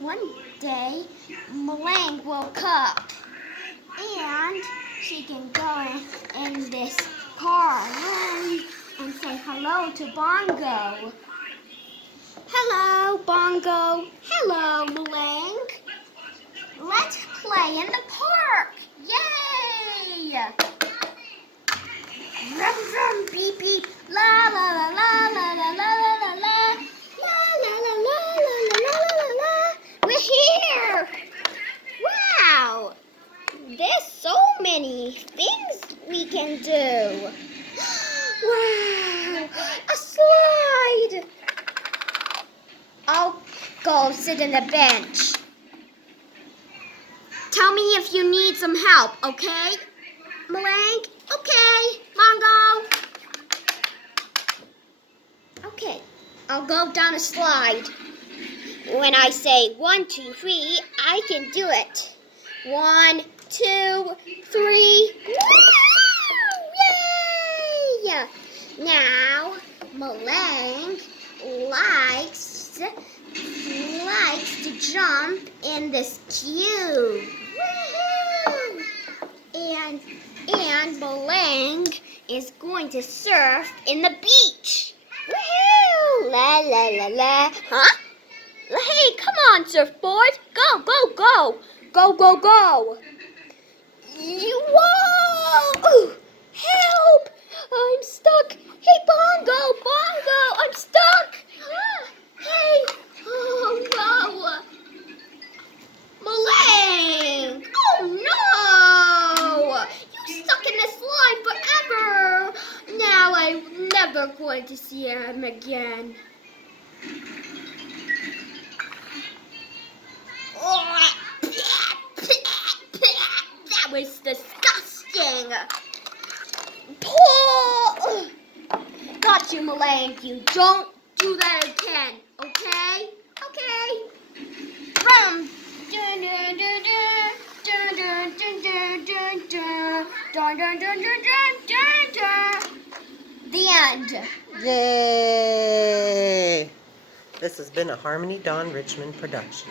One day, Molang woke up, and she can go in this car and say hello to Bongo. Hello, Bongo. Hello, Molang. Let's play in the park. Yay! Vroom, vroom, beep, beep. La, la, la, la, la, la, la, la, la. La, la, la, la, la, la, la, la, la. We're here. Wow. There's so many things we can do. Wow. A slide. I'll go sit on the bench. Tell me if you need some help, okay? Molang? Okay. Mongo? Okay. I'll go down a slide. When I say 1, 2, 3, I can do it. 1, 2, 3. Woo! Yay! Now, Molang likes to jump in this cube. Woohoo! And Molang is going to surf in the beach. Woohoo! La la la la. Huh? Hey, come on, surfboard. Go, go, go. Go, go, go. Whoa! Help! I'm stuck. Hey, Bongo, Bongo, I'm stuck. Hey! Oh, no! Molang! Oh, no! You stuck in this slime forever! Now I'm never going to see him again. That was disgusting! Got you, Molang. You don't do that again, okay? Okay. Dun dun dun dun dun dun dun dun dun dun dun dun dun dun dun. The end. Yay! This has been a Harmony Dawn Richmond production.